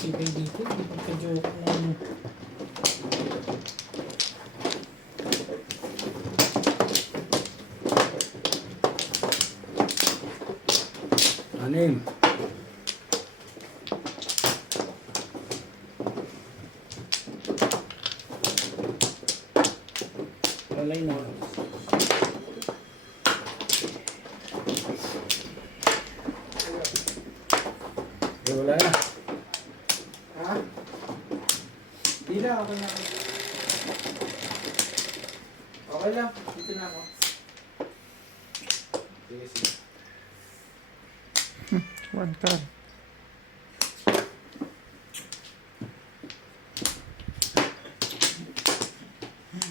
matibay dito. Hindi pagka-joke lang. Anim. Alay na. Wala na. Ha? Hindi na, okay na. Okay lang, dito na ako. Sige, sige. One card.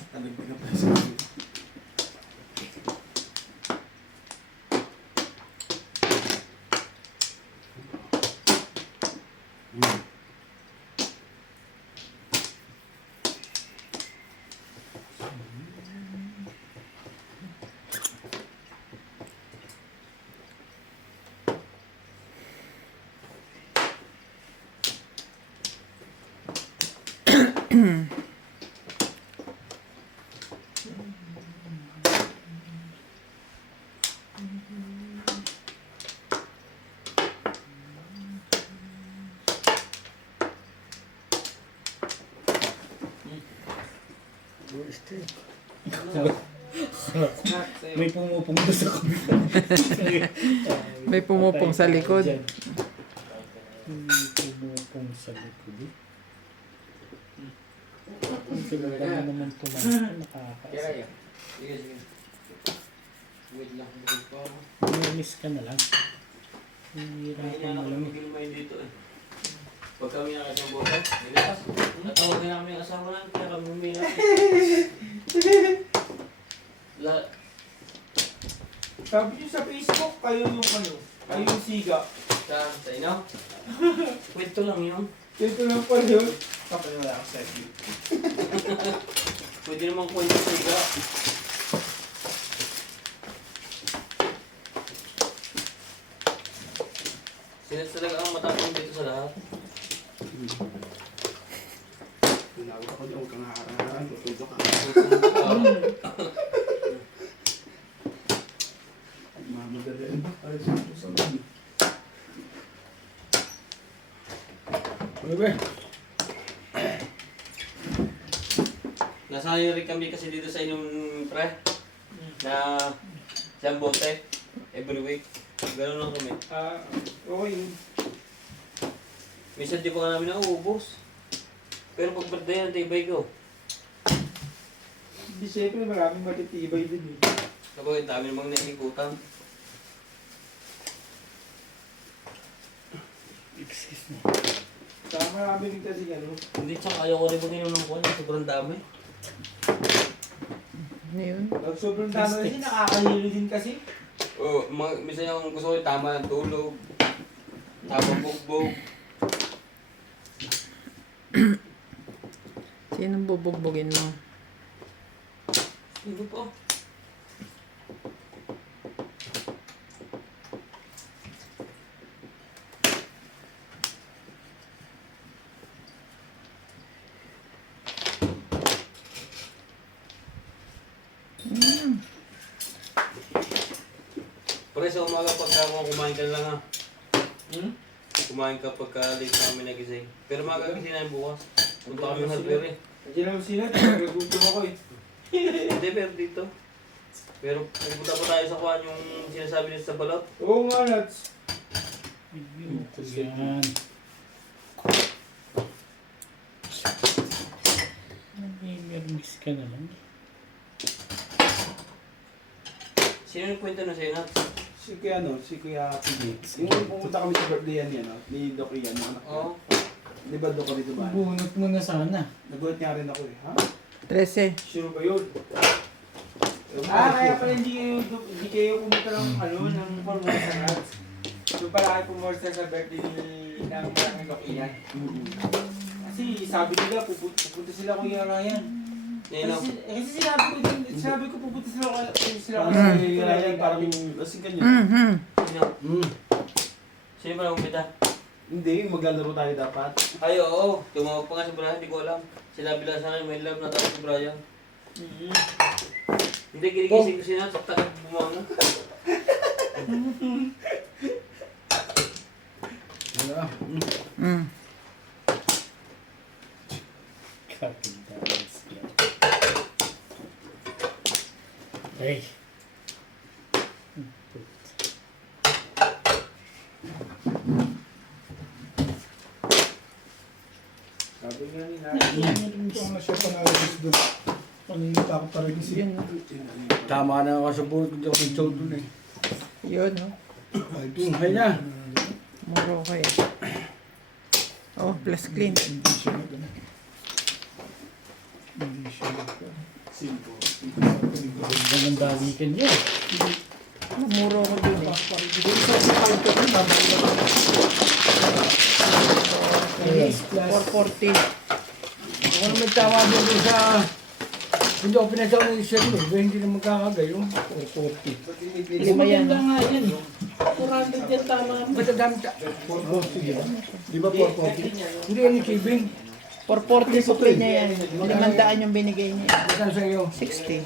Talagpag na pa sa akin. May pumupong doon sa kamera. May pumupong sa likod. May pumupong sa likod. Ang talaga naman kumain. Nakakaasa. Sige, sige. Wait lang, wait pa ako. Miss ka na lang. Hihirapan na lang. Dito eh. Pag kami nakasang buhay, nilipas. Natawag na namin yung asawa namin, kaya kami humingi Sabi niyo sa Facebook, kayo yung ano, kayo yung siga. Sa ino? Kwento lang yun. Ito lang pala yun. Kapag wala ako sa iyo. Pwede naman kwento sa iga. Sino talaga ang matapang dito sa lahat? Tinawag ako niya, huwag kang haharang. Tutulog ka. Mamadali ba? Ay, sa mga. Ano ba? Nasanay rin kami kasi dito sa inyong pre. Na siyang bote. Every week. Gano'n lang kami. Okay. Minsan di pa nga namin nauubos. Pero pag birthday yan, tibay ko. Hindi siyempre, maraming matitibay din eh. Kapag ang dami namang naikutan. Excuse me. Saka marami rin kasi ano. Hindi, tsaka ayaw ko rin mag-inom ng kuwan. Sobrang dami. Ano yun? Pag sobrang dami kasi, nakakahilo din kasi. Minsan yung gusto ko tama ng tulog. Tama bugbog. Sinong bubugbugin mo? Hindi po. Pre, sa umaga pagka kumain ka lang ha. Kumain ka pagka late namin nagising. Pero magagising namin bukas. Punta kami ng hardware eh. Nandiyan naman sila, nagkagutom ako eh. Hindi, pero dito. Pero pupunta pa tayo sa kuhan yung sinasabi nila sa balot. Oo nga, Nats. Ayun ko yan. Nag-miss ka na lang. Sino yung kwento na sa'yo, Nat? Si Kuya Pigi. Yung pumunta kami sa birthday yan, ni Doc Ian, yung anak ko. Oo. Di ba Doc kami ba? Bunot mo na sana. Nagulat nga rin ako eh, ha? 13. Sure ba yun? Kaya pala hindi kayo pumunta ng ng Formosa Nats. Doon pala kayo pumunta sa birthday ng Barangay Doc Ian. Kasi sabi nila, pupunta sila Kuya Ryan. Kasi sinabi ko pupunta sila Kuya Ryan, parang lasing ka niya. Sino? Sino ba nang umita? Hindi, maglalaro tayo dapat. Ay, oo. Tumawag pa nga si Brian, hindi ko alam. Sinabi lang sa akin, may love na tapos si Brian. Hindi, ginigising ko siya. Sakta ka bumangon. Wala. Mm. Hey. Sabi nga nila. Yun, no? Tama na ako sa buhok. Hindi ako nag-chow dun eh. Yun, no? Hay na. Muro kayo. Oh, plus clean. Ganang dalikan niya. Muro ko dun eh. 440. Ako na nagtawa doon sa... Hindi ako pinasaw ng isyan doon. Hindi na magkakagayo. 440. Lima yan. Maganda nga yan. 400 yan tama. Ba't ang dami ta? 440 di ba? Di ba 440? Hindi yan yung kibing. 440 sukli niya yan. 500 yung binigay niya. Magkano sa iyo? 60.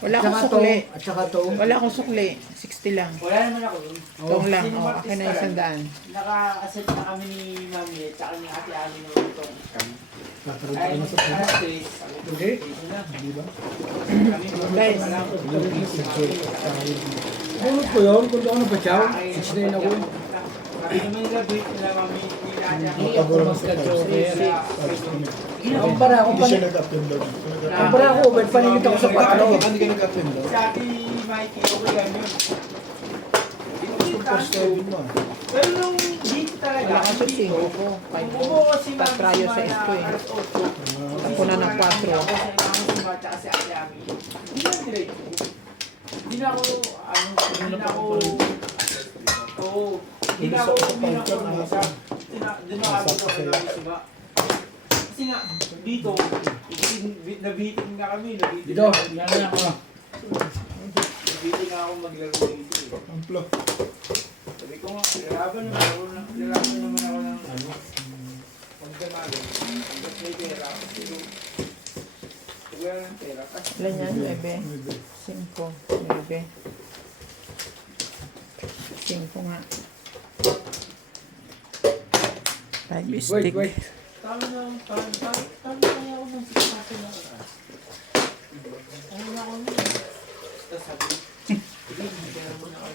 Wala akong sukli. At saka to. Wala akong sukli. 60 lang. Wala naman ako yun. Itong lang. Oh, akin na 100. Naka-asset na kami ni Mami at saka ni Ate Ali ng ito. Nakaroon Ay, ko na sa pala. alas 3. Hindi? Di ba? Guys. Bunot ko yun. Kung doon pa siyaw. 69 ako. Sabi naman nila, break nila Mami. Kumpara ako pa. Kumpara ako. Ba't paningit ako sa palo? Sa Ate Mikey, okay yan yun. Pero nung dito talaga, Wala akong susi. Ko. Bumuo si Ma'am Tatrayo sa Simana, esto eh. alas 8. Ako na ng 4. Ako si Ma'am Simana, tsaka si Ate Ami. Hindi na diretso. Hindi na ako, hindi na ako, oo, hindi na ako umusap. Hindi na ako sa Simana. Kasi nga, dito, nabitin nga kami, nabitin Dito. nga ako maglaro dito. Amplo. Sabi ko nga, lalaban naman ako ng pagdamagan. Hanggang may pera ako. Pero, pag wala ng pera, kasi Ilan yan? 9. 5. 9. 5 nga. 5 stick. Wait. tama kaya ako ng sitwasyon na oras. Ano na ako nun? Tapos sabi, hindi, kaya mo na ako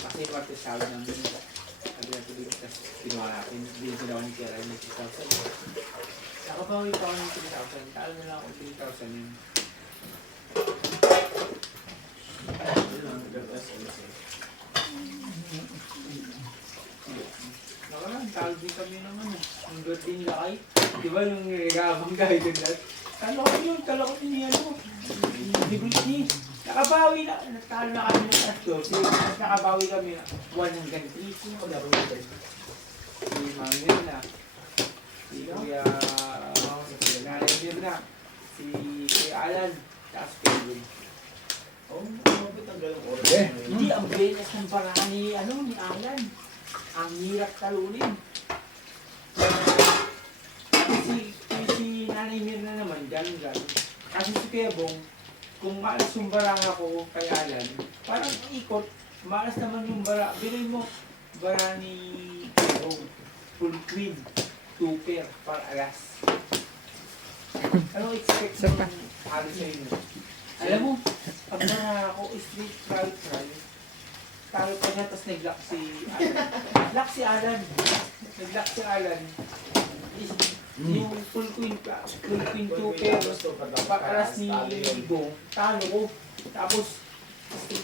kasi martes sabi namin sabi natin dito tapos ginawa natin hindi sila ako ni Kera yung 3,000 nakapawi pa ako ng 3,000 talo na lang ako 3,000 yun nakaraan talo din kami naman ang garden lakay di ba yung nagagabang guide doon kala ko niya ano di Britney nakabawi na, natalo na kami ng ato. Nakabawi kami na 1 hanggang 3. Sino ko laro ito? Si Mangin na. Si Kuya... Si Nanay na. Si Kuya Alan. Tapos Kevin. Oh, mabit ang galong oras. Hindi, ang benes ng paraan ni Alan. Ang hirap talunin. Si Nanay Mirna naman, ganun. Kasi si Kuya Bong, kung maalas yung barang ako kay Alan, parang ikot, maalas naman yung bara. Bilhin mo, bara ni full queen, 2 pair, para alas. Ano expect mo halo sa inyo? Alam mo, pag bara ako, street try, talo pa niya, tapos nag-lock si Alan. Nag-lock si Alan. Yung full queen 2 pair, pag-alas ni Igo, talo ko. Tapos,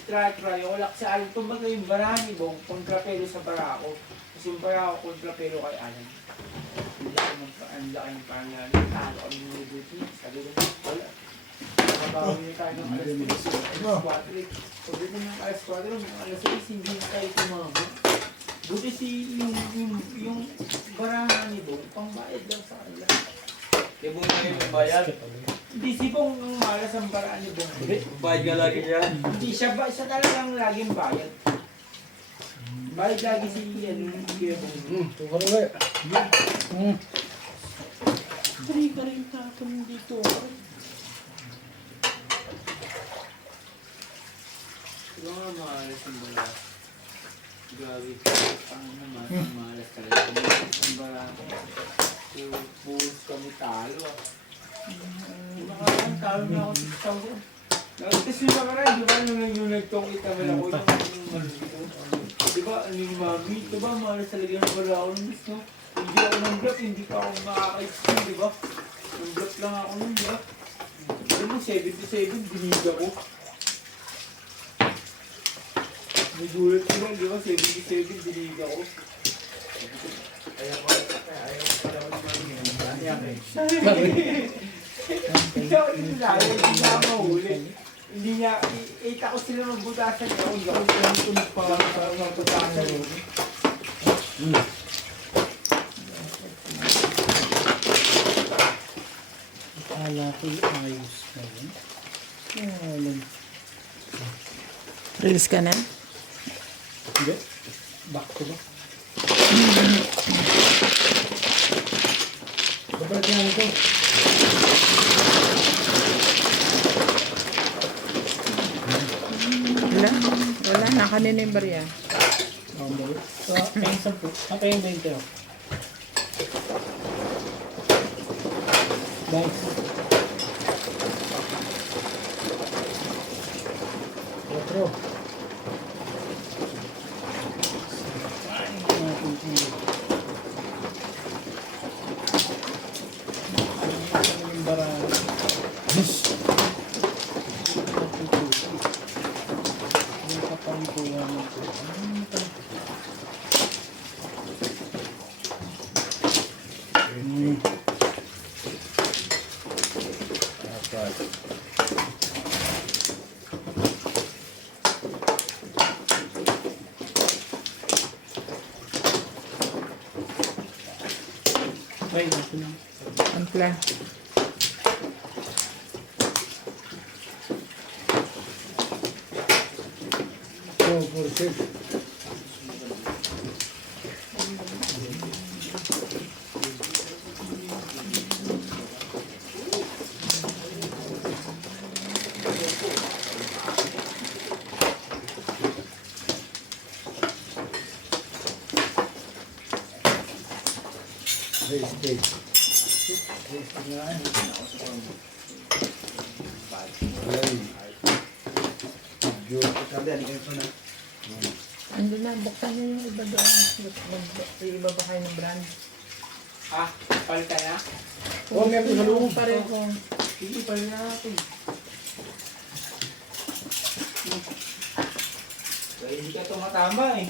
try, wala kasi Alan. Kumbaga yung bara ni Bong, kontrapelo sa bara ko. Kasi yung bara ko, kontrapelo kay Alan. Ang laki ng pangalan. Talo kami ng Liberty. Sabi ko, wala. Nakabawi niya tayo ng alas 3. Alas 4. Sabi ko ng alas 4, ng alas 6, hindi tayo tumabot. Buti yung barahan ni Bong, pangbayad lang sa kanila. Kaya buhay na yung bayad. Hindi si Bong ang malas ang paraan ni Bong. Bayad ka lagi yan. Hindi siya ba, siya talagang laging bayad. Bayad lagi si Kuya Bong. Tukar ulit. Dari ka rin tapon dito. Ito nga malas ang bala. Grabe. Ang naman, ang malas talaga. Ang bala. Pulse kami talo ah. Nakakang talo na ako sa talo. Kasi yung mga rin, di ba yung nagtongit naman ako yung malito. Di ba, yung mami, di ba malas talaga yung bala ako ng miss, no? Hindi ako ng block, hindi pa ako makaka-explain, di ba? Ng block lang ako nun, di ba? Alam mo, 7-7, binig ako. May gulat ko lang, di ba? 7-7, binig ako. Ayaw ko pala ako naman yun. Ikaw, ito na, hindi niya mahuli. Hindi niya, 8 ako sila magbutasan niya. Hindi ako sila tunog pa magbutasan. Akala ko ayos na yun. Alam. Reels ka na? Hindi. Back to back. Babalik na ito. Wala? Wala na. Kanina yung barya. So, paying 10. Paying 20. Oh. Guys. Otro. Bye, ito lang. Ampla. Four, four, six. Wasted. Wasted nga eh. Ay. Diyos. Ando na. Buksan niyo yung iba doon. Yung iba ba kayo ng brand? Ah, palitan na? Oh, meron sa loob. Pareho. Sige, palitan natin. Kaya hindi ka tumatama eh.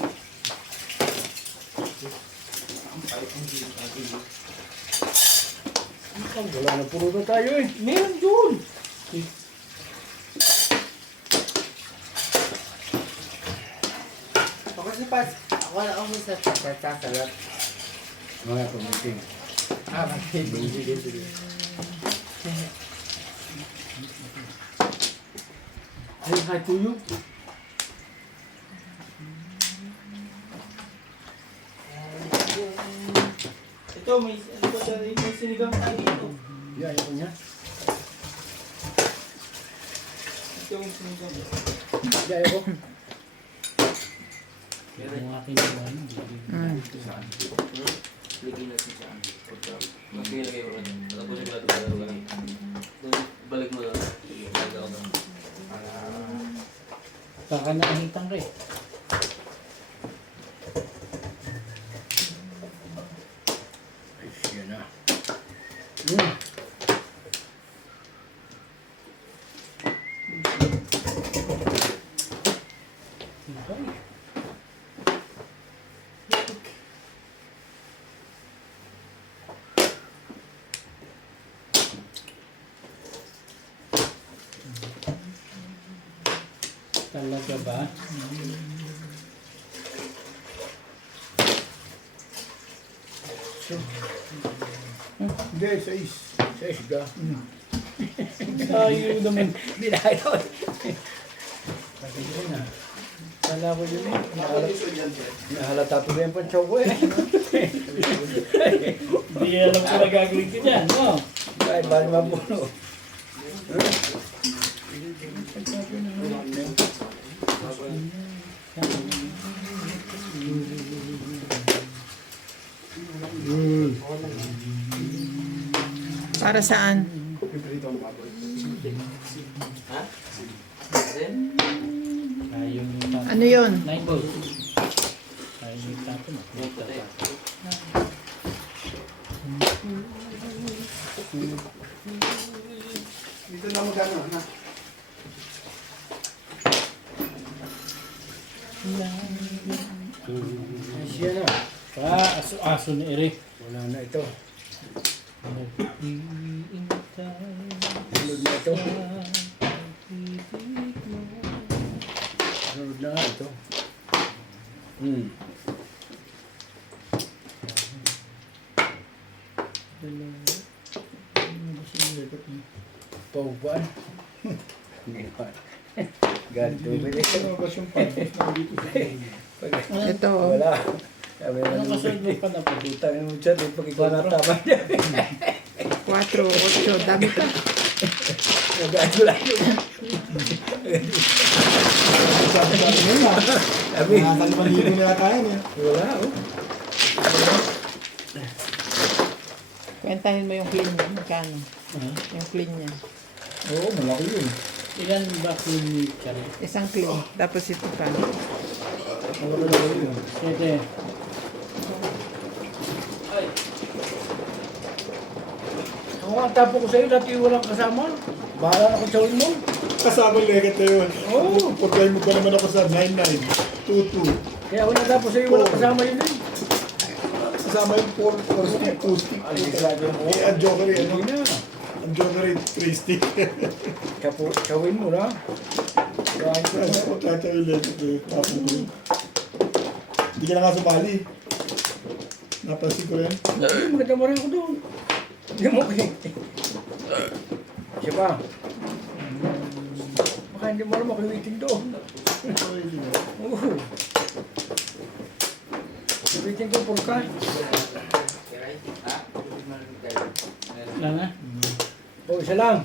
Wala na puro na tayo eh. Meron dun! Ako si Pas. Ako sa sasalat. Mga tumiting. Sige, sige. Ay, hatuyo. Ito, may sinigang tayo dito. Yan, ito niya. Ito yung sinigang. Yan, ito. Yung akin naman. Ligay natin siya. Mas pinilagay ko rin. Tapos yung natin lang. Balik mo lang. Balik ako doon. Baka nakahitan ka eh. Ay, siya na. Talaga ba? Hindi, 6. 6 ka. Ayaw naman. Hindi na ito. Kasi yun na. Kala ko yun eh. Nahalata pa ba yung pansyaw ko eh. Hindi alam ko na gagawin ko dyan, no? Kahit bali mabuno. Para saan? Ha? Then, Ayaw yung tato. Ano yun? 9 balls. Ayaw yung tato mo. yung patay. Dito na magano na. Siya na. Aso ni Eric. Wala na ito. Nag-iintay Sunod na ito. sa pag-ibig mo. Sunod na nga ito. Hmm. Dalawa. Ano ba sinilipot mo? Paupuan. Hindi pa. Ganito ba rin? Ano ba yung pagkakit na dito sa Ito. oh. Wala. Sabi Ano naman kasunod mo pa na po? Utangin mo siya, di pag ikaw natama niya. 4, 8. Dami pa. Nagano lang yun. sabi mo na. Sabi, Nakakalimutan nila tayo niya. wala oh. Kwentahin mo yung clean niya. Magkano? Ha? Yung clean niya. Oo, malaki yun. Ilan ba ni Kari? Isang clean. Tapos ito pa. Malaki yun. 7. Ako nga tapo ko sa'yo, dati walang kasama. Bahala na kung sawin mo. Kasama legat na yun. Oo. Pagkain mo pa naman ako sa 9922. Kaya ako natapo sa'yo, walang kasama yun eh. Kasama yung 4 stick, 2 stick. Eh, ang joker Hindi ano? na. Ang joker 3 stick. Sawin mo na. Kain ko Kasi na. ako tata yung legat na yun. Tapo ko yun. Hindi ka na nga sumali. Napansin ko yan. Hindi, maganda mo rin ako doon. Hindi mo kayo. Siya pa. Baka hindi mo rin makiwitin doon. Oo. Kiwitin ko puro ka. Lang ha? O, isa lang.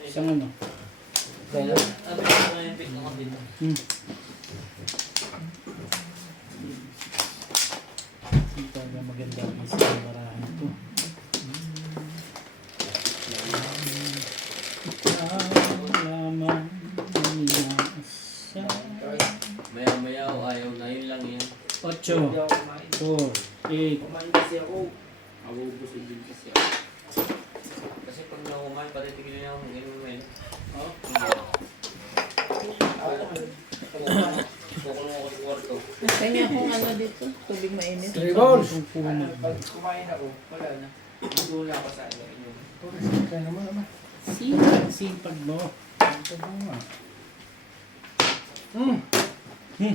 Isang ano? Ano yung pick ako dito? Hindi talaga maganda ang isang barahan ito. Ikaw lamang ang inaasa. Maya-maya o ayaw na yun lang yan. 8, 4, 8. Kumain kasi ako. Mabubusog din kasi ako. Kasi pag nakumain, pati tigil niya akong inom mo yun. Oo? Kukulong ako sa kwarto. Kanya kung ano dito. Tubig mainit. 3 balls. Pag kumain ako, wala na. Doon ako sa ano. Kaya naman. Sipag mo. Ito ba nga? Hey.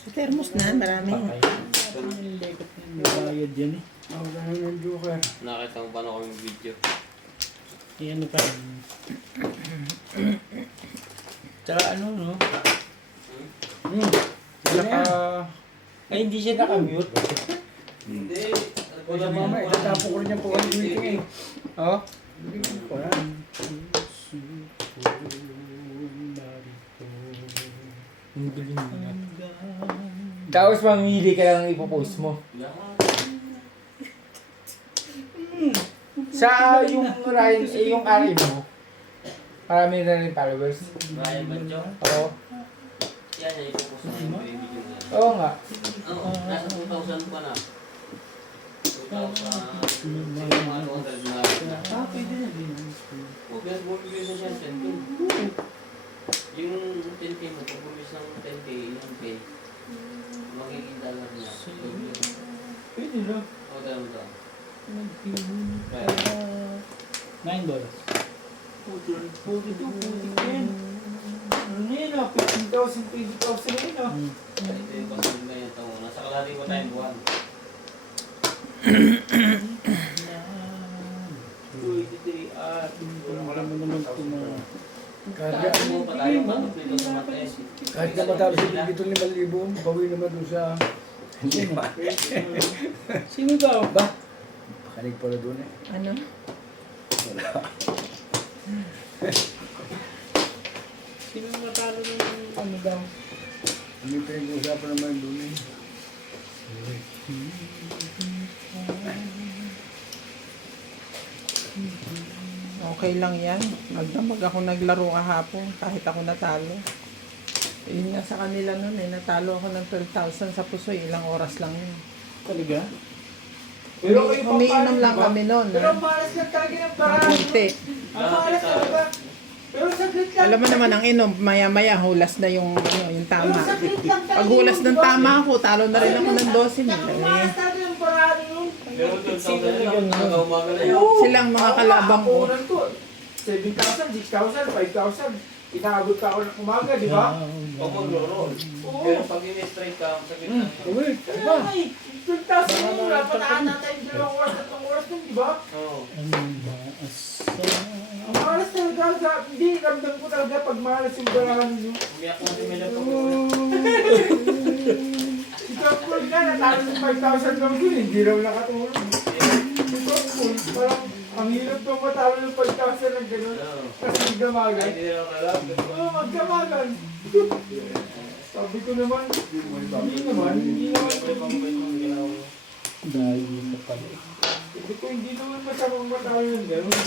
Sa thermos na. Marami. Ang lekot ng bayad yan eh. Ako na ng joker. Nakita mo paano kami video. Ano pa? Tsaka ano, no? Saka... Ay, hindi siya nakamute. Hindi. O sa mama, itatapo ko rin yung po ang meeting eh. Oo? Hindi ko pa. Ang galing niya. Tapos mamili ka lang ipopost mo. Sa yung Ryan, yung ari mo, marami na rin followers. Ryan Banjo. Oo. Yan yung ipopost na yung video na. Oo nga. Oo, nasa 2,000 pa na. 2,000. Mga 200 na. Ah, pwede na din. Oh, pero bumibigay na siya ng 10K. Yung 10K mo, pag bumis ng 10K, yung pay, magiging dollar niya. Pwede na. O, dalawa to. 9 dollars. Puti to, puti yan. Ano na yun ah, 15,000, 20,000 na yun ah. Ito yung pasunod na yung taong. Nasa kalahati pa tayong buwan. naman ito na... Kahit Mo pa tayo dito sa matay. kahit na matalo si dito 5,000, bawi naman doon sa... Hindi ba? Sino daw? Ba? Pakalig pala doon eh. Ano? Sino matalo ng ano daw? Hindi pinag-uusapan naman doon eh. Okay lang yan. Magdamag ako naglaro kahapon kahit ako natalo. Yun nga sa kanila nun eh. Natalo ako ng 12,000 sa Pusoy. Ilang oras lang yun. Talaga? Pero kayo Umiinom paano, lang diba? kami nun. Pero malas lang talaga ng paraan. Kunti. Ang malas talaga. Pero saglit lang. Alam mo naman ang inom, maya-maya hulas na yung, ano, yung Pero tama. saglit lang talaga. Pag hulas ng diba? tama ako, talo na rin ako ng 12 nila. Ang malas talaga ng paraan yun. Pero doon sa mga umaga na yun. Silang mga kalabang ko. Ako ko. 7,000, 6,000, 5,000. Inaabot ka ako ng umaga, di ba? O magro-roll. Oo. Pero pag in-straight ka, ang sakit ng... Uy, Kaya nga eh. 12,000 yun. Napataan natin 2 oras, 3 oras nun, di ba? Oo. Ano ba? Asa? Ang malas talaga. Hindi, ramdam ko talaga pag malas yung barahan nyo. Umiyak mo si Mela pag... Si Topol na, natalo ng 5,000 lang dun, hindi raw nakatulog. Si Topol, parang ang hirap nung matalo ng 5,000 ng gano'n. Oo. Kasi Ay, magdamagan. hindi na ako alam. Oo, magdamagan. Sabi ko naman, hindi naman. Dahil sa pala. Sabi ko, hindi naman masamang matalo ng gano'n.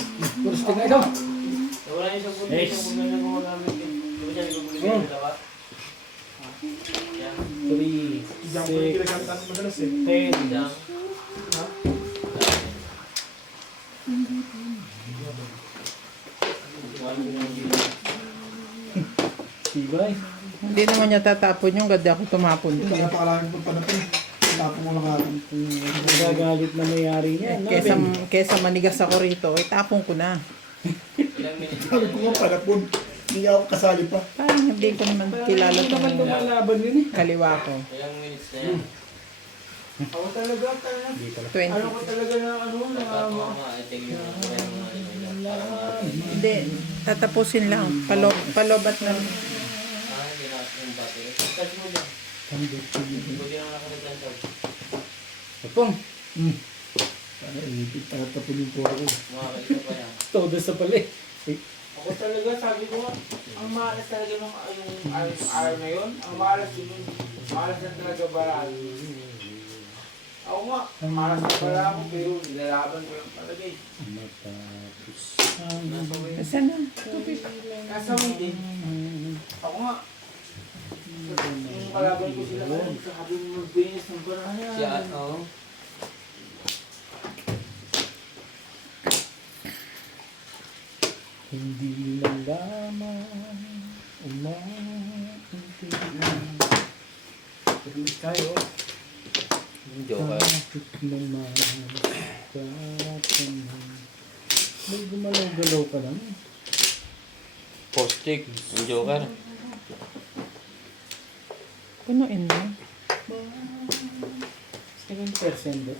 puros tingay daw. Wala yung isang puno, isang puno na mga namin. Di ba siya nagpapuli kayo sa dalawa? Yan. 3, Diyan ko yung 6, kinakantan madalas eh. 10. Isang. Sibay. Hindi naman niya tatapon yung ganda ako tumapon. Napakalaki pa na po. Tapos mo lang ako. Nagagalit na may-ari niya. Kesa manigas ako rito, itapon ko na. Ilang minutes Sabi ko nga palapon. Hindi ako kasali pa. Parang hindi ko naman kilala Ano naman itong lumalaban yun eh. kaliwa ko. Ilang minutes na yan. Ako talaga, ano ko talaga na ano, na Dapat mga tigil mo na yung mga para mga... Hindi, tatapusin lang. Palobat na. Hindi na yung battery. Touch mo dyan. Buti na nakalit lang siya. Kapong. Ano, ipit para tapon yung poro ko. Makakalit pa yan. Todo sa pala eh. ako talaga, sabi ko nga, ang malas talaga nung yung araw na yun, ang malas yun, malas na talaga baraan. Ako nga, malas na pala ako, pero nilalaban ko lang talaga eh. Matapos. Saan na? Kasama din. Ako nga, yung kalaban ko sila ngayon, sabi mo magbinis ng baraan yan. Siya, oo. Hindi lang lamang umaintindihan. Puros tayo. Joker. Bakit naman katanan? May gumalaw-galaw ka lang. Postic. Yung Joker. Punuin mo. 7% ba?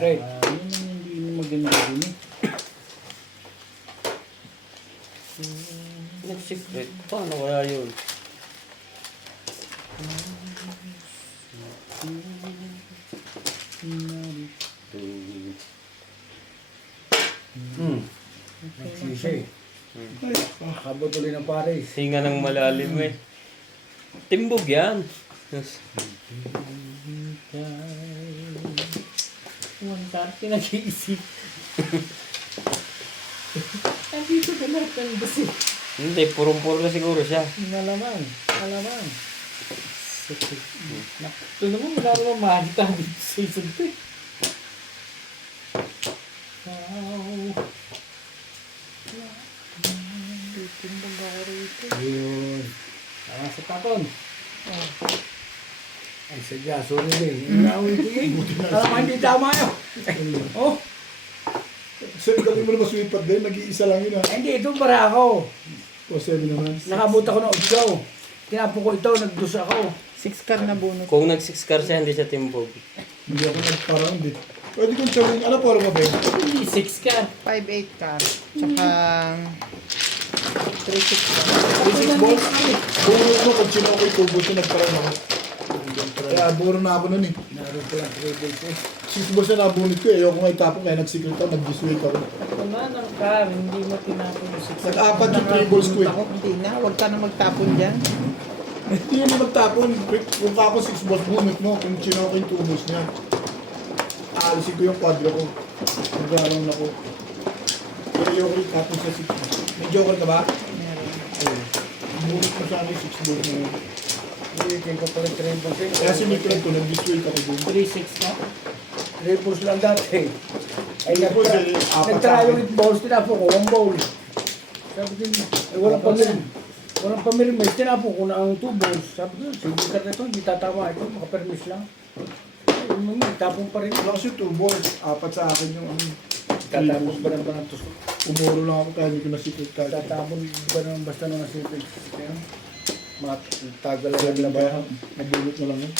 Right. Hindi na maganda din eh. Nag-secret. Paano kaya yun? Nagsisi. Kabot ulit ng pares. Hinga ng malalim eh. Timbog yan. Yes. One carte nag-iisip. Nandito ka lahat ng basi. Hindi, purong-puro na siguro siya. Malamang. Malamang. Ito naman wala naman makikita dito sa isang ito eh. Ayun. Tama sa tapon. Ay, sadya. Sorry din. Inaawin ko yun. Alam hindi tama yun. Oh. So, galing mo na masuipat din. Nag-iisa lang yun ah. Hindi, ito para ako. O 7 naman. Nakabot ako ng 8. Tinapo ko ito, nagdus ako. 6 car na bonus. Kung nag-6 car siya, hindi siya timbog. Hindi ako nagparang din. Pwede kong tawin. Ano po mo ba yun? 6 car. 5-8 car. Tsaka 3-6 car. 3-6 balls. Kung ano, pag sino ako itubos na nagparang ako. Kaya aburo na ako nun eh. Naroon ko lang 3 days eh. 6 balls na nabunit ko eh. Ayoko nga itapon kaya nagsikret ako, nag-diswake ako. Ito na ng car, hindi mo tinapon yung 6. Nag-apat yung 3 balls ko eh. Ako, hindi na. Huwag ka na magtapon dyan. Hindi yun yung magtapon. Kung ako 6 balls, bunot mo. Kung sino ako yung tubos niya. Aalisin ko yung quadro ko. Nag-aaroon ako. Pero ayoko yung tapon sa 6 balls. May joker ka ba? Meron. Oo. Bunot mo sana yung 6 balls na yun. Hindi ko pala 3 balls eh. Kaya sinikret ko, nag-diswake ako dun. 3-6 na. 3 balls lang dati. Ay, Tapos, apat nagtry sa yung 8 balls, tinapo ko 1 ball. Sabi ko, eh, walang pamirin. Walang pamirin, may tinapo ko na ang 2 balls. Sabi ko, sige ka na ito, hindi tatama ito, makapermis lang. Tapon pa rin. Wala kasi 2 balls. Apat sa akin yung ano. Tatapon ba ng banang tusok? Umuro lang ako kaya hindi ko nasikret kahit. Tatapon ba ng basta nung nasipig? Matagal lang na ba? Kaya nabulot na lang yun.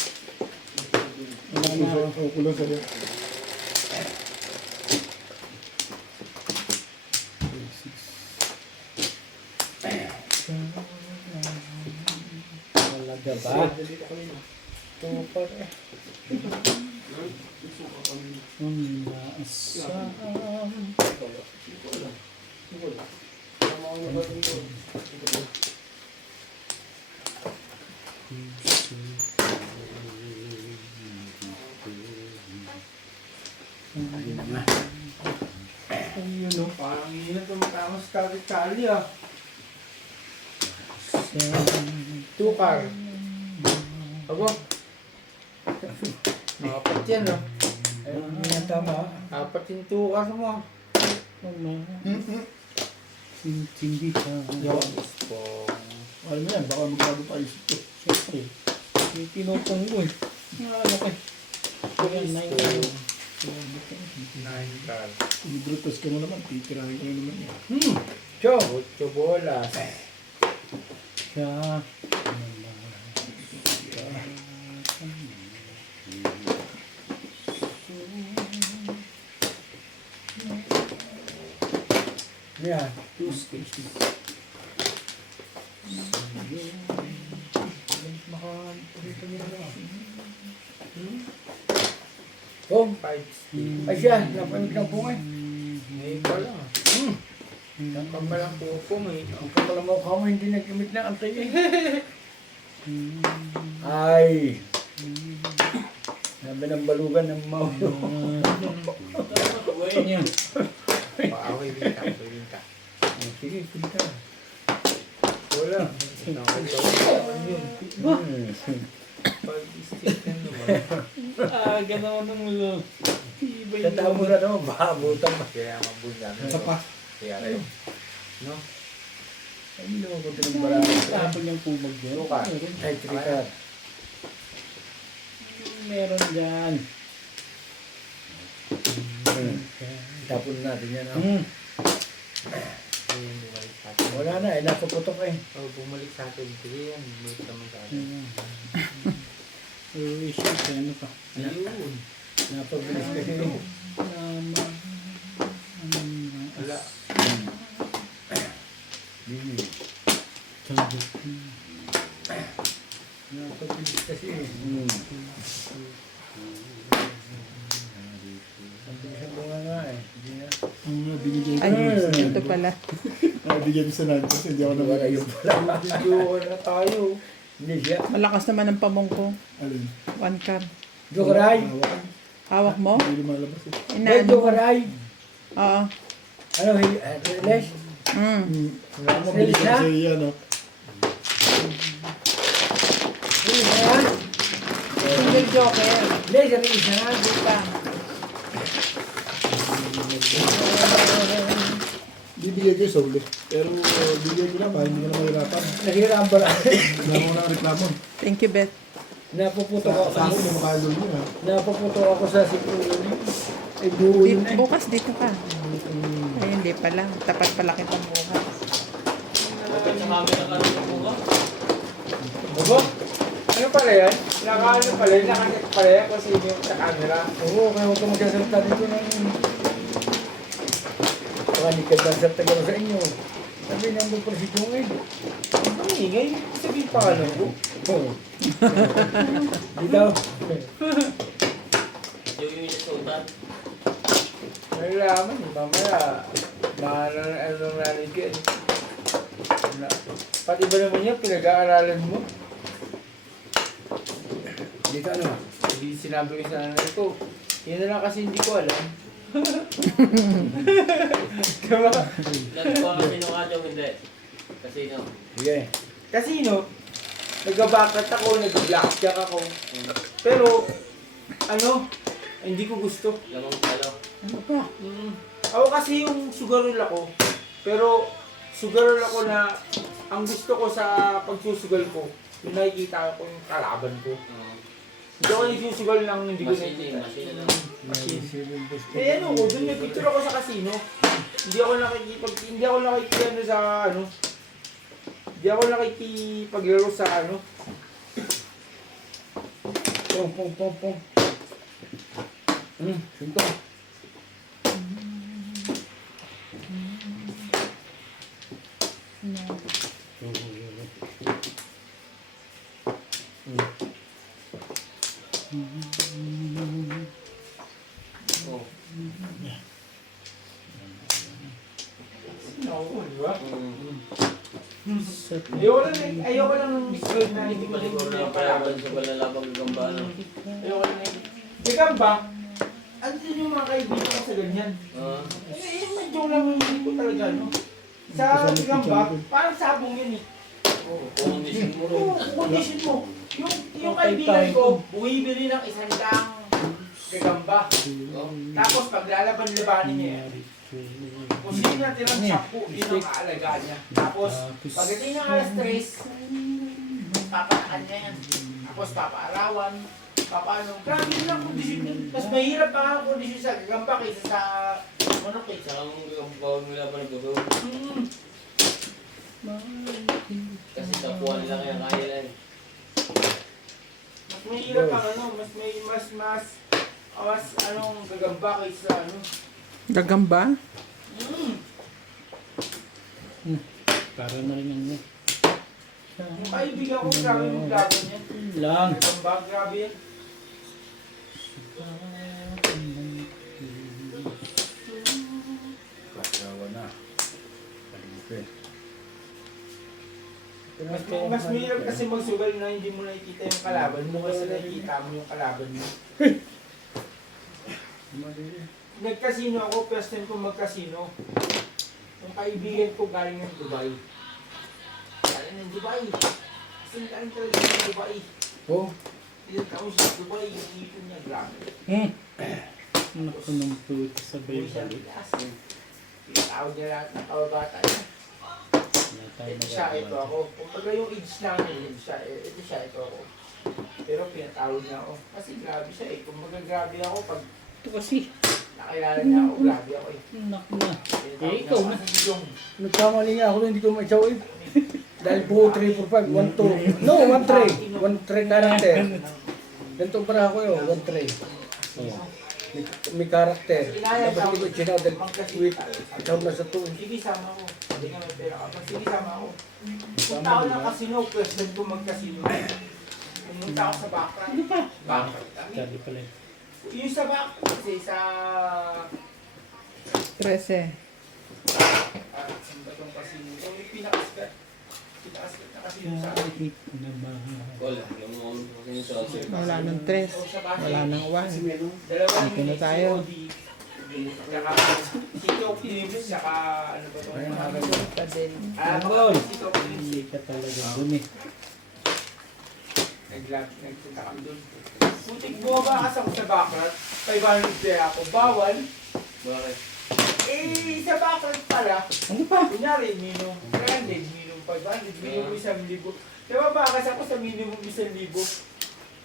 Ako ko lang sa'yo. Talaga ba? Ito pa rin. Ayun na nga. Ayun o, parang hindi na tumatama sa kali-kali ah. 2 car. Abo. Apat yan oh. Ayun, hindi na tama. Apat yung 2 car mo. Hindi ka. Alam mo yan, baka magbago pa isip ko. Siyempre. May tinutong mo eh. Ano ka? Kaya 9. 9 car. Hidrotas ka na naman, titirahin ka na naman yan. Cho! 8 bolas. Siya. Yan. Oh, 5. ay siya, napamit ng bunga eh. Ngayon pa lang. Ang kamalang pupo may. Ang kapal mo ka mo, hindi nag-imit na antay eh. Ay! Sabi ng balugan ng maulo. Yan. Paaway din ka. Sige, pinta. Wala. Yun. Pag-stick naman. Ganawa ng ulo. Iba Sa tao mo na naman, maabutan pa. Kaya mabunda. Isa pa. Kaya Ay, no? ay, hindi naman ko tinagbaraan. Tapon yung pumag yun. Luka. Ay, trikat. Meron dyan. Tapon natin yan. ah. Ayun, bumalik sa atin. Wala na, eh, napuputok eh. Oh, bumalik sa atin. Sige yan. Bumalik naman sa atin. Uy, shit. Ano pa? Ayun. Napabilis kasi. Wala. Napabilis kasi. Ang bunga nga eh. Hindi na. Ang binigay ko. Ay, ito pala. Nabigyan ko sa Nantes, hindi ako Wala nabigay. yung pala. Joker na tayo. Hindi siya. Malakas naman ang pamong ko. Alin? 1 car. Jokeray! Hawak mo? Hindi lumalabas eh. Hey, Inaano? Jokeray! Oo. Ano, Les? Wala mo, binigyan ko sa iya, no? Release na yan? Single joker. Les, release na yan. Dito. Bibigay ko yung solo. Pero bigay ko na ba, hindi ko na mahirapan. Nahirap ba? Wala mo na reklamo. Thank you, Beth. Napuputok ako. Sa akin, hindi makagol yun ha. Napuputok ako sa sikuro. Ay, buo yun eh. Bukas dito ka. Ay, hindi pala. Tapat pala kita bukas. camera ka rin po ka. Abo? Ano pala yan? Ano pala yan? Nakacheck pala yan kung sino yung sa camera. Oo, kaya huwag ka magsasalita dito ng... Baka hindi ka sasalita ka sa inyo. Sabi nandun pala si Jungay. Ang ingay. Sabihin pa ka lang ko. Oo. Di daw. Yung Minnesota. Nalalaman eh. Mamaya. Ano narinig yan. Pati ba naman yan? Pinag-aaralan mo? Dito ano? Hindi sinabi ko sa nanay ko. Yun na lang kasi hindi ko alam. Diba? Nagkuha ka sino ka dyan, hindi. Casino. Sige. Casino, nag-backrat ako, nag-blackjack ako. Pero, ano, hindi ko gusto. Lamang talo. Ano pa? Ako kasi yung sugarol ako, pero sugarol ako na ang gusto ko sa pagsusugal ko, yung nakikita ko yung kalaban ko. Hindi ako nagsusugal ng hindi ko Machine, nakikita. machine lang. Eh ano ko, dun may picture ako sa casino. Hindi ako nakikipag sa ano. Hindi ako nakikipaglaro sa ano. Pong, pong, pong, pong. Sinto. Oh. Oo, di ba? Mm. Ayoko lang ng screen na Hindi hindi pa ko siguro na yung payaban kalaban. sa balalabang gagamba. Ayoko lang yung... Ikaw ba? Ano din yung mga kaibigan ko sa ganyan? Yung medyo lang hindi ko talaga, no? Sa Gamba, parang sabong yun eh. Kondisyon mo rin. Oo, kondisyon mo. Yung kaibigan ko, bumibili ng isang daang gagamba. Tapos paglalaban-labanin niya yan. Kung sino natirang 10, yun ang aalagaan niya. Tapos, pagdating ng alas 3, papakaan niya yan. Tapos papaarawan, papaano. Grabe yun ang kondisyon yun. Mas mahirap pa ang kondisyon sa gagamba kaysa sa manok eh. Saka mong gagambawag nila pa nagbabaw. Kasi tapuan nila kaya kaya lang. Mas mahirap ang ano, mas anong gagamba kaysa sa ano. Gagamba? Para na rin ang Yung kaibigan ko, grabe yung laban niya. lang. Gagamba, grabe yan. Kasawa na. Palipin. Mas mahirap kasi magsugal na hindi mo nakikita yung kalaban mo kasi nakikita mo yung kalaban mo. Nagkasino ako, first time ko magkasino. Yung kaibigan ko galing ng Dubai. Galing ng Dubai. Kasi galing talaga ng Dubai. Oh. Ilan taon siya sa Dubai, yung ipon niya, grabe. Naku ng puwit sa Uy, siya bayo. bigas. Tinatawag niya lahat ng kababata niya. Ito siya, ito ako. Kung pagka yung age namin, ito siya, ito ako. Pero pinatawag niya ako. Kasi grabe siya eh. Kung magagrabe ako, pag Ito kasi. nakilala niya ako, grabe ako eh. Naku na. Tinatawag ikaw niya na. ako kasi yung Nagkamali nga ako doon, hindi ko maitsaw eh. Dahil buo 3, 4, 5, 1, 2. No, 1, 3. 1, 3 character. Ganito para ako yun, 1, 3. May character. Dapat hindi ko chinaw dahil wait, ikaw na sa 2. sige, sama ko. Hindi nga may pera ka. Pag sige, sama ko. Punta ako ng casino, first time ko mag-casino. Pumunta ako sa Baccarat. Ano pa? Baccarat. Sabi pala yun. Yung sa Baccarat kasi sa... 13. Saan ba itong casino? Yung pinakasikat. Pinakasikat na casino sa... Kahit na mahal. Wala. Alam mo kung sino sa Wala ng 3. Wala ng 1. Dalawang Dito na tayo. COD. Saka Tito Films, saka ano ba ito? Pa din. Bawal. Tito Films. Hindi ka talaga dun eh. Nagpunta kami doon. Putik bumaba kasi ako sa Baccarat. 500 kaya ako. Bawal. Bakit? Eh, sa Baccarat pala. Ano pa? Kunyari, minimum 300, minimum 500, minimum 1,000. Diba ba, kasi ako sa minimum 1,000.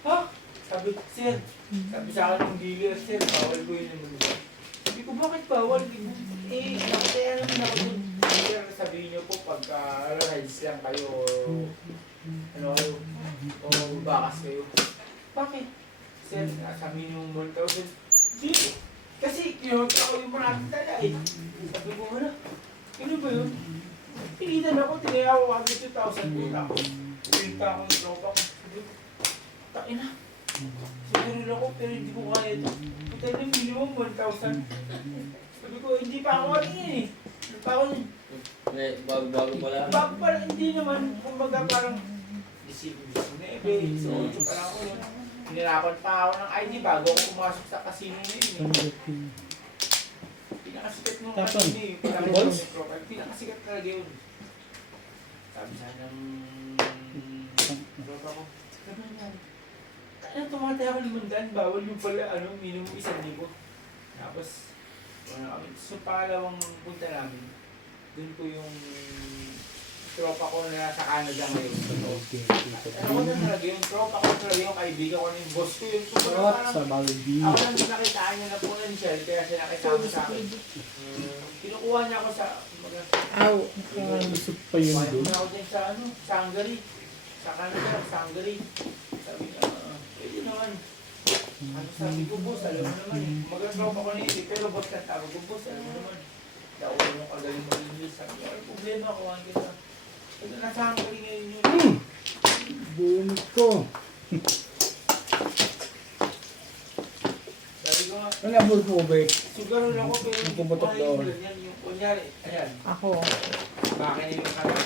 Ha? Sabi, sir, sabi sa akin ng dealer, sir, bawal ko yun naman. Sabi ko, bakit bawal? Eh, nakataya naman ako dun. Sir, sabihin niyo po pagka rides lang kayo, ano kayo, o bakas kayo. Bakit? Sir, nasa minimum 1,000. Di, kasi kinontra ko yung maraming tala eh. Sabi ko, ano? Ano ba yun? Pilitan ako, tinaya ko 1,200 po ako. Pinta ako ng tropa ko. Sabi ko, takin na. Siguro ako, pero hindi ko kaya ito. Ito na minimum 1,000. Sabi ko, hindi pa ako ano yun eh. Hindi pa ako yun. Bago pala. Bago pala, hindi naman. Kumbaga parang 19, 18 pa lang ako yun. Hinirapan pa ako ng ID bago ako pumasok sa casino na yun eh. Pinakasikat nung Tapos, casino eh. balls? Pinakasikat talaga yun. Sabi sana ng tropa ko, ano yan? Kaya tumatay ako 500, bawal yung pala, ano, minimum 1,000. Tapos, kami. So, pangalawang punta namin, dun po yung tropa ko na sa Canada ngayon. Ano ko na talaga yung tropa ko talaga yung kaibigan ko na yung boss ko yun. So, Sa Baldi. ako lang nakitaan niya na po ng Shell, kaya siya nakisama sa akin. Kinukuha niya ako sa, Aw. Lusot pa yun kuha doon. niya ako din sa ano, sa Hungary. Sa Canada, sa Hungary. Sabi niya, pwede naman. Ano sabi ko, boss, alam mo naman eh. Mag-tropa ko na yun eh, pero boss ka tawag ko, boss, alam mo naman. Daw mo kagaling mag-English. Sabi niya, ay problema, kuhaan kita. Ito nasa Hungary ngayon yun. Bunot ko. Sabi ko nga, Ano abot po ba eh? siguro lang ko, pero hindi ko Pumutok kaya doon. yung ganyan. Yung kunyari, ayan, Ako. makina yung kanan.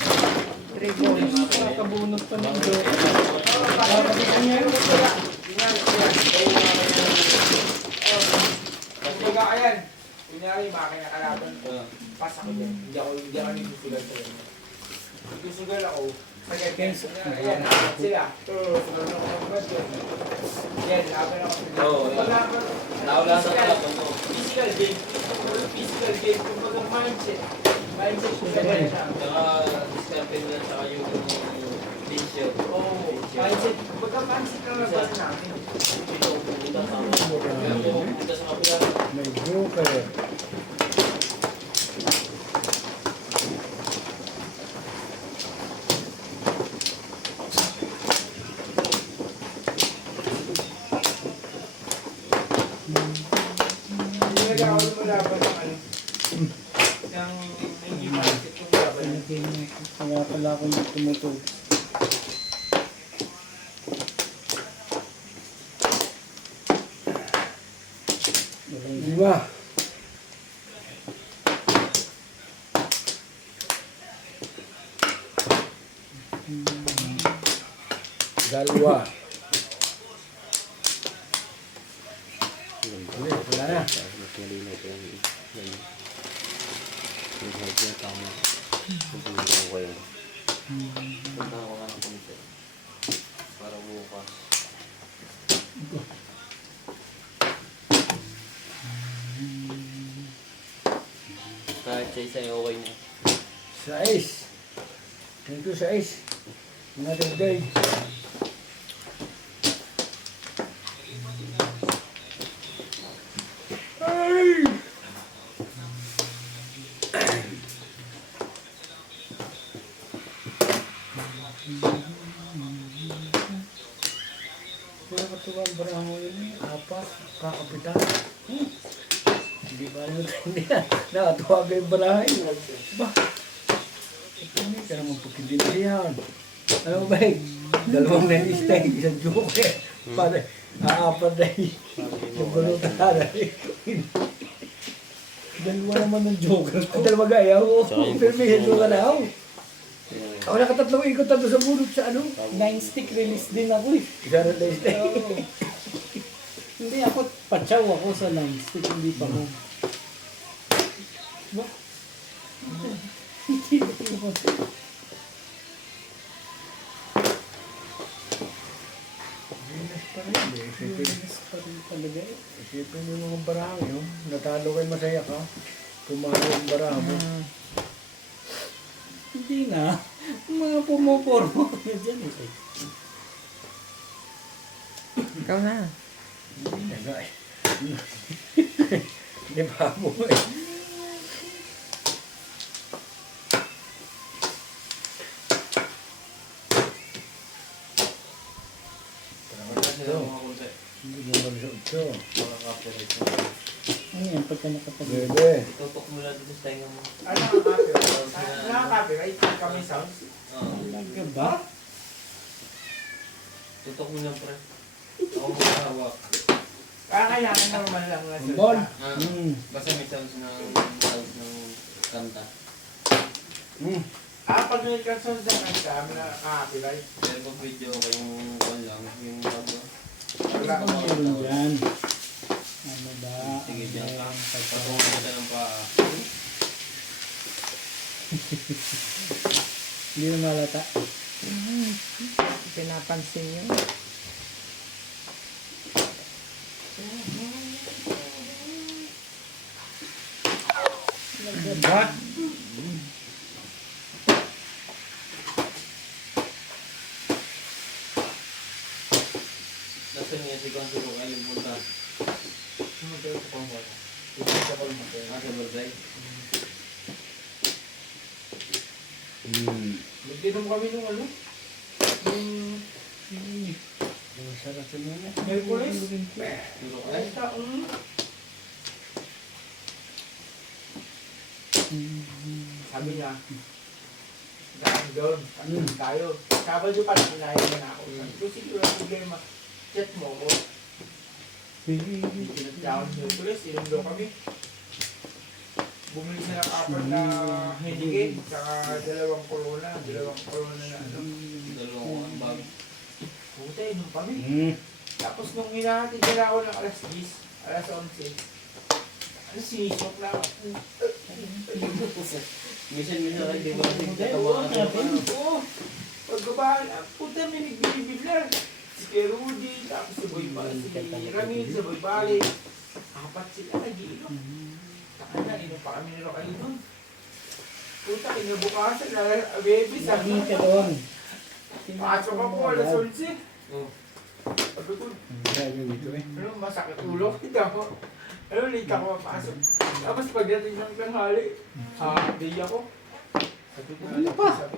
3 balls. Nakakabunot pa ng do. Bakit niya yung wala? Kunyari, ayan, kayo makina. Kumbaga, ayan, kunyari, makina kalaban. Pas ako dyan. Hindi ako nagsusugal sa ganyan. Nagsusugal ako. Ayan, sila. Sugal ako ng bad yun. Yan, laban ako. Oo, Nawala sa tapon mo. Physical game. Physical game. Kumbaga mindset. Mindset ko sa ganyan siya. Saka discipline na saka yung t-shirt. Oo. Mindset. Kumbaga mindset na laban namin. Pupunta sa pupunta sa kapila. May joker. Hindi na ako lumalaban ng ano. Ng hindi mindset yung laban. Kaya pala akong tumutog. Di ba? Dalawa. Wala na. Punta ko nga ng punta. Para bukas. Kahit sa isa okay niya. Sais. Ito sais. Another day. Ay! Kaya katuwa ang baraho yun eh. Apat. Kakapitan. Hindi ba naman hindi na. Nakatuwa ka yung baraho yun. Ba? Ito na ka naman pagkindinalihan. Ano ba eh? Dalawang nanistay. Isang joke eh. Para aapat na eh. Yung balutan na eh. Dalawa naman ng joker ko. Dalawa gaya ako. Pero may hedo ka na ako. Ako nakatatlong ikot na sa bunot sa ano. 9-stick release din ako eh. Isa na nanistay. Oo. Hindi ako, patsaw ako sa 9-stick, hindi pa mo. Ba? Hindi ko. Venus pa rin eh. Isipin, Yes, pa rin talaga eh. isipin mo yung mga baraho yun. Natalo kayo masaya ka. Pumalo yung baraho mo. Hindi na. Mga pumupormo ko na dyan eh. Ikaw na. Hindi na nga eh. Di ba mo eh. Ano yan, pagka nakapag... Bebe. Itutok mo lang dito sa tenga mo. Ano nakaka-copyright? Nakaka-copyright kami sounds. Oo. Talaga ba? Tutok mo lang, pre. Ako maghahawak. Kailangan normal lang na Ball. Ah, Hmm. basta may sounds ng kanta. Pag may sounds ng kanta, nakaka-copyright. Pero pag video ko yung call lang, yung bago. Wala. Ano meron dyan? Ano ba? Sige, dyan ka. Ano ba? Patungo kita ng paa. Hindi na malata. Pinapansin nyo. Talaga ba? Nasaan niya si Consuelo kayo punta? Sa Barday. Magdinom kami nung ano? Ang sarap sa mga. Merkulis. Turo ka? Ay, taong. Sabi niya, daan doon, tayo. Sabado pa lang inahin na ako. Sabi ko, sige, wala problema. Chat mo ko. Pinagdaon sa Merkulis, inom daw kami. Bumili siya ng apat na Heineken, saka dalawang Corona na ano. Dalawang bag. Puta, inom kami. Tapos nung hinahatid nila ako ng alas 10, alas 11, sinisok na ako. Minsan kayo, di ba? Nagtatawa ka pa. Oo. Pagkabahan, puta, may nagbibiglar. Si Kerudi, tapos si Boy si Ramil, si Boy Bale. Apat sila nag-iinom. Takana, inom pa kami nila kayo doon. Puta, kinabukasan na, baby, sabi Lagi ka doon. pasok ako, alas 11. Oh. Sabi ko, Sabi dito eh. ano, masakit ulo. Kita ko. Ano, late ako mapasok. Tapos pagdating ng tanghali, day ako. Sabi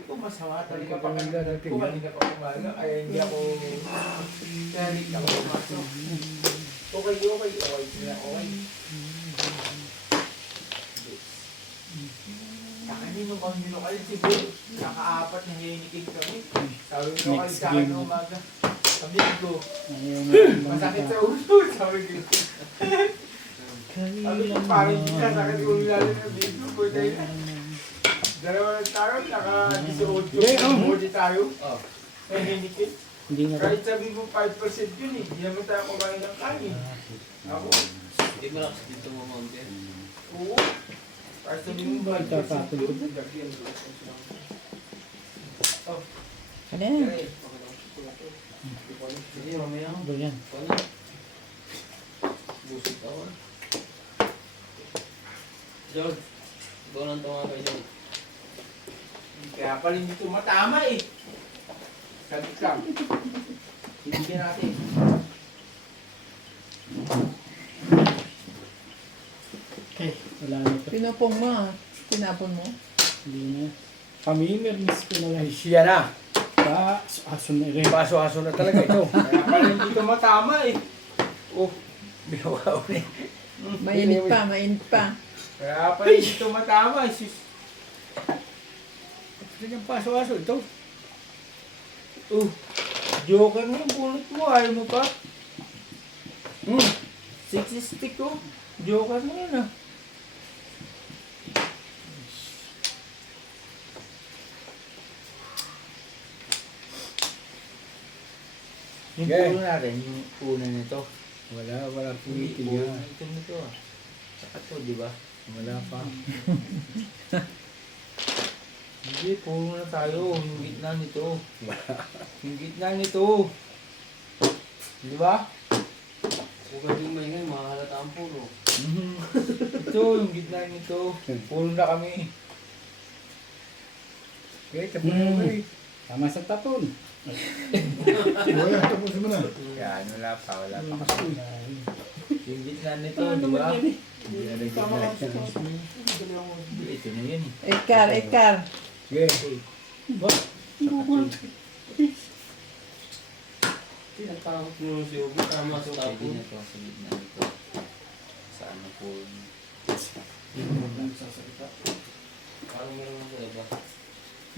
ko, masama talaga pa ko. Kanina pa umaga, kaya hindi ako, kaya late ako pumasok. Okay. Sila okay. Kakanin nung kami lokal, si Boy, nakaapat na hinikin kami. Sabi ko lokal Next sa akin game. ng umaga. Sabi ko, Ayaw mo. masakit sa ulo. Sabi ko, sabi ko, parang hindi na sakit yung ulo lalo na video. Pwede na. Dalawa lang tayo, naka-18 body tayo. Oh. May hinikin. Hindi na. Kahit sabi mo 5% yun eh, hindi naman tayo kumain ng kanin. Ako, Hindi mo lang dito mo mountain. oo. Kahit sabi mo 5% yun. Oh, Ano yan? kaya Hindi, mamaya ako. Ba yan? Ano? Busit ako. George, ikaw lang tunga kay George. Kaya pala hindi tumatama eh. Sabit lang. Ibigyan natin. Okay, wala na ito. Pinupong mo ah. Tinapon mo? Hindi na. Pamimirmis ko na lang. Siya na. Aso na rin. Baso-aso na talaga ito. Kaya pala hindi tumatama eh. Oh, binawa ko eh. Mainit pa, mainit pa. Kaya pala hindi tumatama eh. Sus. Yung paso-aso ito. Joker mo yung bulot mo. Ayaw mo pa. 60 stick ko. Joker mo yun ah. Yung Okay. puno natin, yung puno nito. Wala Hindi, pumitig puno yan. ito nito ah. Saka to, di ba? Wala pa. Hindi, puno na tayo. Yung gitna nito. Yung gitna nito. Di ba? Kung pwede yung maingay, makahalata ang puno. Ito, yung gitna nito. Puno na kami. Okay, tapos na ba eh. Tama sa tapon. Kuya, tapusin mo na. Yan, wala pa Kasi. Yung gitna nito, Ano di naman ba? yan eh? Hindi na rin gitna yan. Ito na yan eh. Edgar, Edgar. Okay. Ba? Bukol. Tinatawag mo si Ubi, tama sa Pwede tapon. na to sa gitna nito.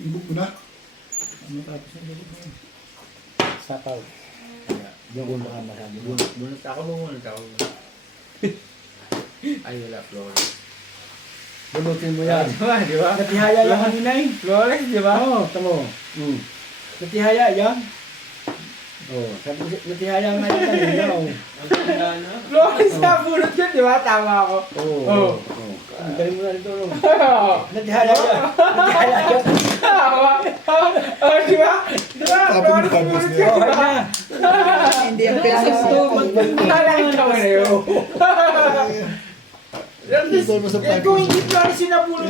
Ibog mo na. Ano tapos na dito mo? Sapaw. Yung ulo ka masabi mo. Bunot ako ako. Ay, wala, Flores. Bunutin mo yan. Di ba? Natihaya yan kanina eh. Flores, di ba? Oo, tamo. Natihaya yan. Oo, sabi ko, natihaya nga yan kanina. Oo. Ang ganda na. Flores na bunot yun, di ba? Tama ako. Oo. Ang galing mo na rin tulong. Natihaya yan. Natihaya yan. Tama. Oh, di ba? Di ba? Tapos Flores tapos bunot niya. yun, di ba? Hindi ang pesos to. Nakakita mo na yun. Dito mo sa Kung hindi Flores yung nabunot